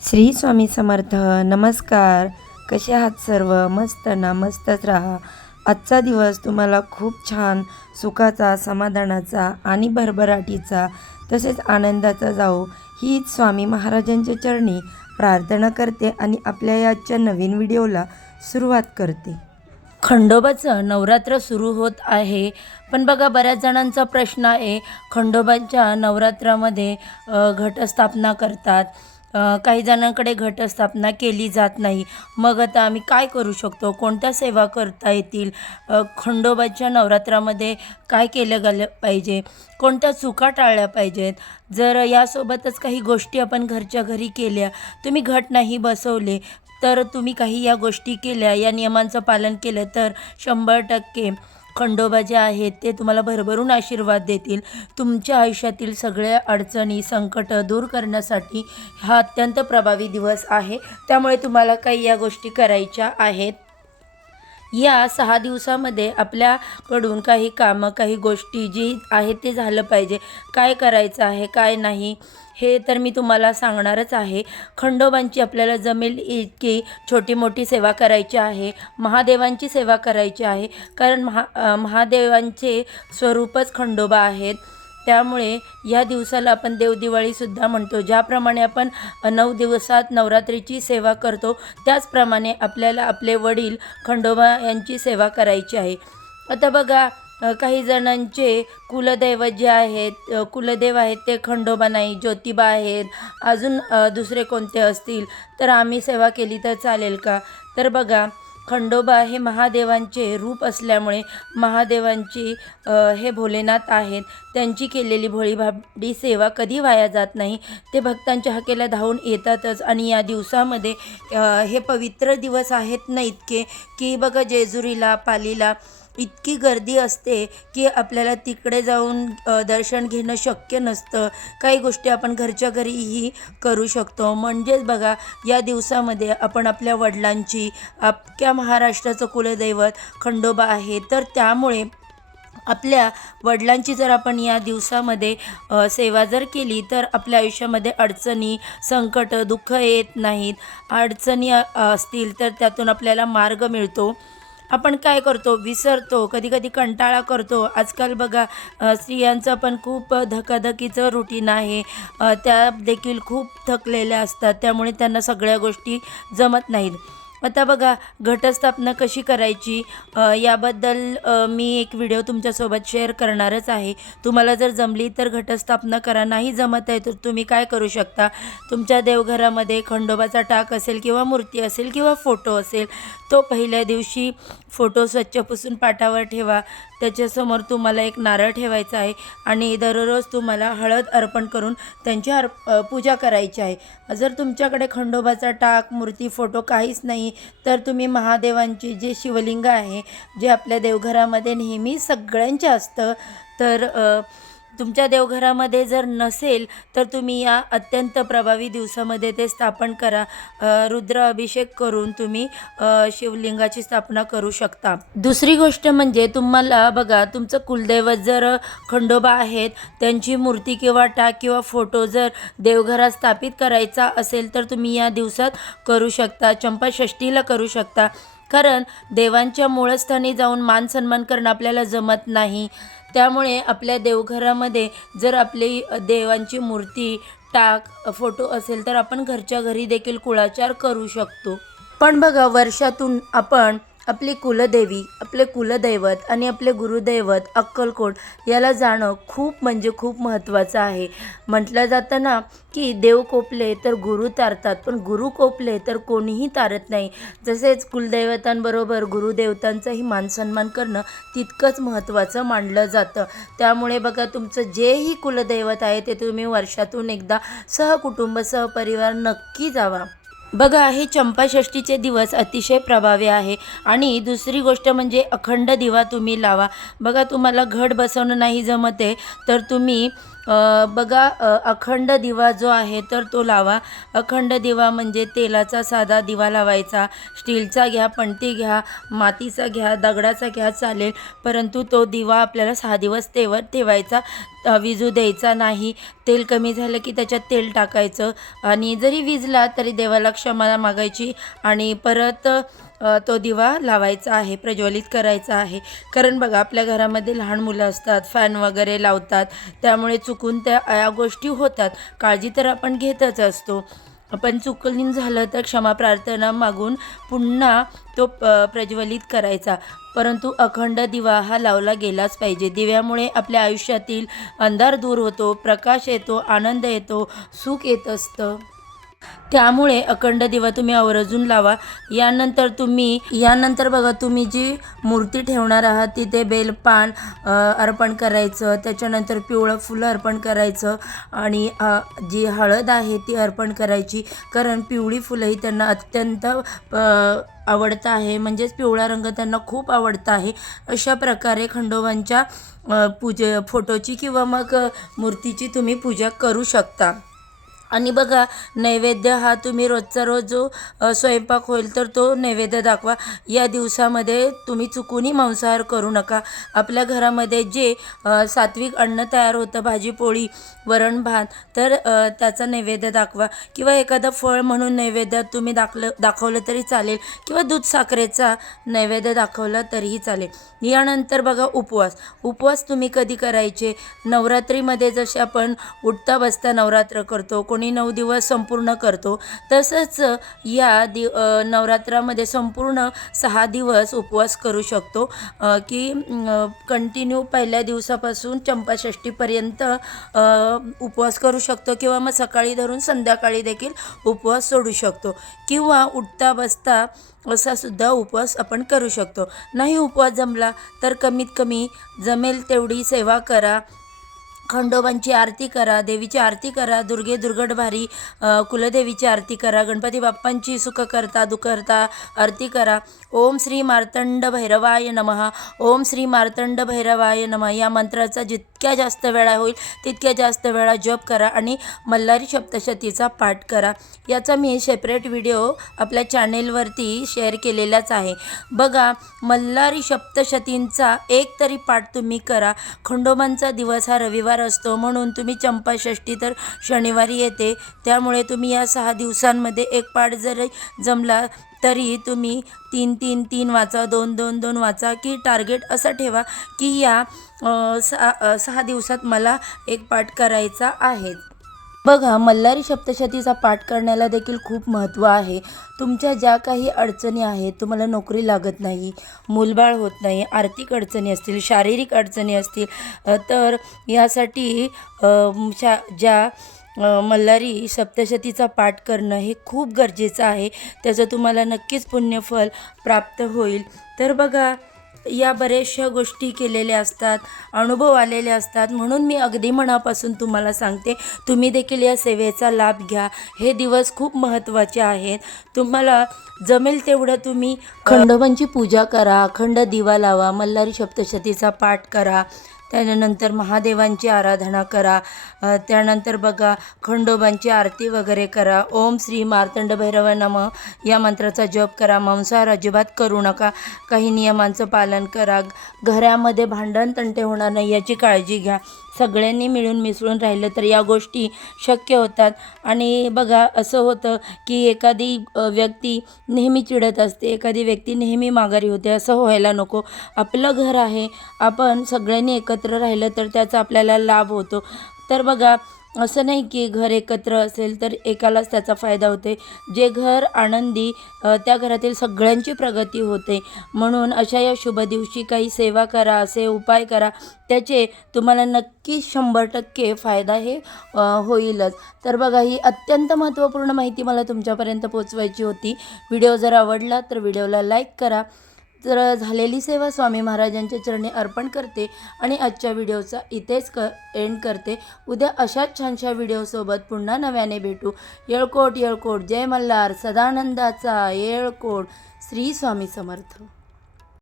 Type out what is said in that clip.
श्री स्वामी समर्थ नमस्कार. कसे आहात सर्व? मस्त ना मस्तच राहा. आजचा दिवस तुम्हाला खूप छान सुखाचा समाधानाचा आणि भरभराटीचा तसेच आनंदाचा जाओ हीच स्वामी महाराजांच्या चरणी प्रार्थना करते आणि आपल्या आजच्या नवीन व्हिडिओला सुरुवात करते. खंडोबाचं नवरात्र सुरू होत आहे. पण बघा बऱ्याच जणांचा प्रश्न आहे. खंडोबाच्या नवरात्रामध्ये घटस्थापना करतात. काही जणांकडे घटस्थापना केली जात नाही. मग आता आम्ही काय करू शकतो? कोणत्या सेवा करता येतील? खंडोबाच्या नवरात्रामध्ये काय केलं गेलं पाहिजे? कोणत्या चुका टाळल्या पाहिजेत? जर यासोबतच काही गोष्टी आपण घरच्या घरी केल्या तुम्ही घट नाही बसवले तर तुम्ही काही या गोष्टी केल्या या नियमांचं पालन केलं तर शंभर टक्के. खंडोबा जे आहेत ते तुम्हाला भरभरून आशीर्वाद देतील. तुमच्या आयुष्यातील सगळ्या अडचणी संकट दूर करण्यासाठी हा अत्यंत प्रभावी दिवस आहे. त्यामुळे तुम्हाला काही या गोष्टी करायच्या आहेत. या सहा दिवसामध्ये आपल्याकडून काही कामं काही गोष्टी जी आहेत ते झालं पाहिजे. काय करायचं आहे काय नाही हे तर मी तुम्हाला सांगणारच आहे. खंडोबांची आपल्याला जमेल इतकी छोटी मोठी सेवा करायची आहे. महादेवांची सेवा करायची आहे. कारण महा महादेवांचे स्वरूपच खंडोबा आहेत. त्यामुळे या दिवसाला आपण देवदिवाळीसुद्धा म्हणतो ज्याप्रमाणे आपण नऊ दिवसात नवरात्रीची सेवा करतो त्याचप्रमाणे आपल्याला आपले वडील खंडोबा यांची सेवा करायची आहे. आता बघा काही जणांचे कुलदैवत जे आहेत कुलदेव आहेत ते खंडोबा नाही ज्योतिबा आहेत अजून दुसरे कोणते असतील तर आम्ही सेवा केली तर चालेल का? तर बघा खंडोबा हे महादेवांचे रूप असल्यामुळे महादेवांची हे भोलेनाथ आहेत. त्यांची केलेली भोळीभाबडी सेवा कधी वाया जात नाही. ते भक्तांच्या हकेला धावून येतातच आणि या दिवसामध्ये हे पवित्र दिवस आहेत ना इतके की बघा जेजुरीला पालीला इतकी गर्दी असते की आपल्याला तिकडे जाऊन दर्शन घेणं शक्य नसतं. काही गोष्टी आपण घरच्या घरीही करू शकतो. म्हणजेच बघा या दिवसामध्ये आपण आपल्या वडिलांची आपल्या महाराष्ट्राचं कुलदैवत खंडोबा आहे. तर त्यामुळे आपल्या वडिलांची जर आपण या दिवसामध्ये सेवा जर केली तर आपल्या आयुष्यामध्ये अडचणी संकट दुःख येत नाहीत. अडचणी असतील तर त्यातून आपल्याला मार्ग मिळतो. आपण काय करतो? विसरतो कधी कधी कंटाळा करतो. आजकाल बघा स्त्रियांचं पण खूप धकाधकीचं रुटीन आहे. त्या देखील खूप थकलेल्या असतात. त्यामुळे त्यांना सगळ्या गोष्टी जमत नाहीत. आता बघा घटस्थापना कशी करायची? याबद्दल मी एक व्हिडिओ तुमच्यासोबत शेअर करणारच आहे. तुम्हाला जर जमली तर घटस्थापना करा. नाही जमत आहे तर तुम्ही काय करू शकता? तुमच्या देवघरामध्ये खंडोबाचा टाक असेल किंवा मूर्ती असेल किंवा फोटो असेल तो पहिल्या दिवशी फोटो स्वच्छ पुसून पाटावर ठेवा. त्याच्यासमोर तुम्हाला एक नारळ ठेवायचा आहे आणि दररोज तुम्हाला हळद अर्पण करून त्यांची अर्प पूजा करायची आहे. जर तुमच्याकडे खंडोबाचा टाक मूर्ती फोटो काहीच नाही तर तुम्ही महादेवांची जे शिवलिंग आहे जे आपल्या देवघरामध्ये नेहमी सगळ्यांचे असतं तर तुमच्या देवघरामध्ये जर नसेल तर तुम्ही या अत्यंत प्रभावी दिवसामध्ये ते स्थापन करा. रुद्र अभिषेक करून तुम्ही शिवलिंगाची स्थापना करू शकता. दुसरी गोष्ट म्हणजे तुम्हाला बघा तुमचं कुलदैवत जर खंडोबा आहेत त्यांची मूर्ती किंवा टाक किंवा फोटो जर देवघरात स्थापित करायचा असेल तर तुम्ही या दिवसात करू शकता चंपाषष्ठीला करू शकता. कारण देवांच्या मूळस्थानी जाऊन मान सन्मान करणं आपल्याला जमत नाही. त्यामुळे आपल्या देवघरामध्ये जर आपली देवांची मूर्ती टाक फोटो असेल तर आपण घरच्या घरी देखील कुळाचार करू शकतो. पण बघा वर्षातून आपण आपली कुलदेवी आपले कुलदैवत आणि आपले गुरुदैवत अक्कलकोट याला जाणं खूप म्हणजे खूप महत्त्वाचं आहे. म्हटलं जातं ना की देव कोपले तर गुरु तारतात पण गुरु कोपले तर कोणीही तारत नाही. तसेच कुलदैवतांबरोबर गुरुदेवतांचाही मानसन्मान करणं तितकंच महत्त्वाचं मानलं जातं. त्यामुळे बघा तुमचं जेही कुलदैवत आहे ते तुम्ही वर्षातून एकदा सहकुटुंब सहपरिवार नक्की जावा. बघा हे चंपाषष्ठीचे दिवस अतिशय प्रभावी आहे. आणि दुसरी गोष्ट म्हणजे अखंड दिवा तुम्ही लावा. बघा तुम्हाला घट बसवणं नाही जमत आहे तर तुम्ही बघा अखंड दिवा जो आहे तर तो लावा. अखंड दिवा म्हणजे तेलाचा साधा दिवा लावायचा. स्टीलचा घ्या पणती घ्या मातीचा घ्या दगडाचा घ्या चालेल. परंतु तो दिवा आपल्याला सहा दिवस तेवर ठेवायचा. विजू द्यायचा नाही. तेल कमी झालं की त्याच्यात तेल टाकायचं. आणि जरी विजला तरी देवाला क्षमा मागायची. आणि परत तो दिवा लावायचा आहे प्रज्वलित करायचा आहे. कारण बघा आपल्या घरामध्ये लहान मुलं असतात फॅन वगैरे लावतात त्यामुळे चुकून त्या या गोष्टी होतात. काळजी तर आपण घेतच असतो. पण चुकलीन झालं तर क्षमा प्रार्थना मागून पुन्हा तो प- प्रज्वलित करायचा. परंतु अखंड दिवा हा लावला गेलाच पाहिजे. दिव्यामुळे आपल्या आयुष्यातील अंधार दूर होतो प्रकाश येतो आनंद येतो सुख येत असतं. त्यामुळे अखंड दिवा तुम्ही आवर्जून लावा. यानंतर तुम्ही यानंतर बघा तुम्ही जी मूर्ती ठेवणार आहात तिथे बेलपान अर्पण करायचं त्याच्यानंतर पिवळं फुलं अर्पण करायचं आणि जी हळद आहे ती अर्पण करायची. कारण पिवळी फुलं ही त्यांना अत्यंत आवडतं आहे. म्हणजेच पिवळा रंग त्यांना खूप आवडता आहे. अशा प्रकारे खंडोबांच्या पूजे फोटोची किंवा मग मूर्तीची तुम्ही पूजा करू शकता. आणि बघा नैवेद्य हा तुम्ही रोजचा रोज जो स्वयंपाक होईल तर तो नैवेद्य दाखवा. या दिवसामध्ये तुम्ही चुकूनही मांसाहार करू नका. आपल्या घरामध्ये जे सात्विक अन्न तयार होतं भाजी पोळी वरण भात तर त्याचा नैवेद्य दाखवा. किंवा एखादं फळ म्हणून नैवेद्य तुम्ही दाखलं दाखवलं तरी चालेल. किंवा दूध साखरेचा नैवेद्य दाखवला तरीही चालेल. यानंतर बघा उपवास. उपवास तुम्ही कधी करायचे? नवरात्रीमध्ये जसे आपण उठता बसता नवरात्र करतो कोणी नऊ दिवस संपूर्ण करतो. तसंच या दि नवरात्रामध्ये संपूर्ण सहा दिवस उपवास करू शकतो. की कंटिन्यू पहिल्या दिवसापासून चंपाषष्टीपर्यंत उपवास करू शकतो किंवा मग सकाळी धरून संध्याकाळी देखील उपवास सोडू शकतो. किंवा उठता बसता असा सुद्धा उपवास आपण करू शकतो. नाही उपवास जमला तर कमीत कमी जमेल तेवढी सेवा करा. खंडोबांची आरती करा देवीची आरती करा दुर्गे दुर्गटभारी भारी कुलदेवीची आरती करा गणपती बाप्पांची सुख करता दुखरता आरती करा. ओम श्री मार्तंड भैरवाय नमः. ओम श्री मार्तंड भैरवाय नमः. या मंत्राचा जितक्या जास्त वेळा होईल तितक्या जास्त वेळा जप करा आणि मल्हारी सप्तशतीचा पाठ करा. याचा मी सेपरेट व्हिडिओ आपल्या चॅनेलवरती शेअर केलेलाच आहे. बघा मल्हारी सप्तशतींचा एक तरी पाठ तुम्ही करा. खंडोबांचा दिवस हा रविवार असतो. म्हणून तुम्ही चंपाषष्ठी तर शनिवारी येते. त्यामुळे तुम्ही या सहा दिवसांमध्ये एक पाठ जरी जमला तरी तुम्ही तीन तीन तीन वाचा दोन दोन दोन वाचा की टार्गेट असं ठेवा की या सहा सहा दिवसात मला एक पाठ करायचा आहे. बघा मल्हारी सप्तशतीचा पाठ करण्याला देखील खूप महत्त्व आहे. तुमच्या ज्या काही अडचणी आहेत तुम्हाला नोकरी लागत नाही मूलबाळ होत नाही आर्थिक अडचणी असतील शारीरिक अडचणी असतील तर यासाठी शा ज्या मल्हारी सप्तशतीचा पाठ करणं हे खूप गरजेचं आहे. त्याचं तुम्हाला नक्कीच पुण्यफल प्राप्त होईल. तर बघा या बऱ्याचशा गोष्टी केलेल्या असतात अनुभव आलेले असतात. म्हणून मी अगदी मनापासून तुम्हाला सांगते तुम्ही देखील या सेवेचा लाभ घ्या. हे दिवस खूप महत्त्वाचे आहेत. तुम्हाला जमेल तेवढं तुम्ही खंडोबांची पूजा करा अखंड दिवा लावा मल्हारी सप्तशतीचा पाठ करा. त्यानंतर महादेवांची आराधना करा. त्यानंतर बघा खंडोबांची आरती वगैरे करा. ओम श्री मार्तंड भैरव नम. या मंत्राचा जप करा. मांसाहार अजिबात करू नका. काही नियमांचं पालन करा. घरामध्ये भांडण तंटे होणार नाही याची काळजी घ्या. सगळ्यांनी मिळून मिसळून राहिलं तर या गोष्टी शक्य होतात. आणि बघा असं होतं की एखादी व्यक्ती नेहमी चिडत असते. एखादी व्यक्ती नेहमी माघारी होते. असं व्हायला नको. आपलं घर आहे. आपण सगळ्यांनी एकत्र एकत्र राहिलं तर त्याचा आपल्याला लाभ होतो. तर बघा असं नाही की घर एकत्र असेल तर एकालाच त्याचा फायदा होते जे घर आनंदी त्या घरातील सगळ्यांची प्रगती होते. म्हणून अशा या शुभ दिवशी काही सेवा करा असे उपाय करा त्याचे तुम्हाला नक्की शंभर टक्के फायदा हे होईलच. तर बघा ही अत्यंत महत्त्वपूर्ण माहिती मला तुमच्यापर्यंत पोचवायची होती. व्हिडिओ जर आवडला तर व्हिडिओला लाईक करा. तर झालेली सेवा स्वामी महाराजांच्या चरणी अर्पण करते आणि आजच्या व्हिडिओचा इथेच क एंड करते. उद्या अशाच छानशा व्हिडिओसोबत पुन्हा नव्याने भेटू. येळकोट येळकोट जय मल्हार सदानंदाचा येळकोट. श्री स्वामी समर्थ.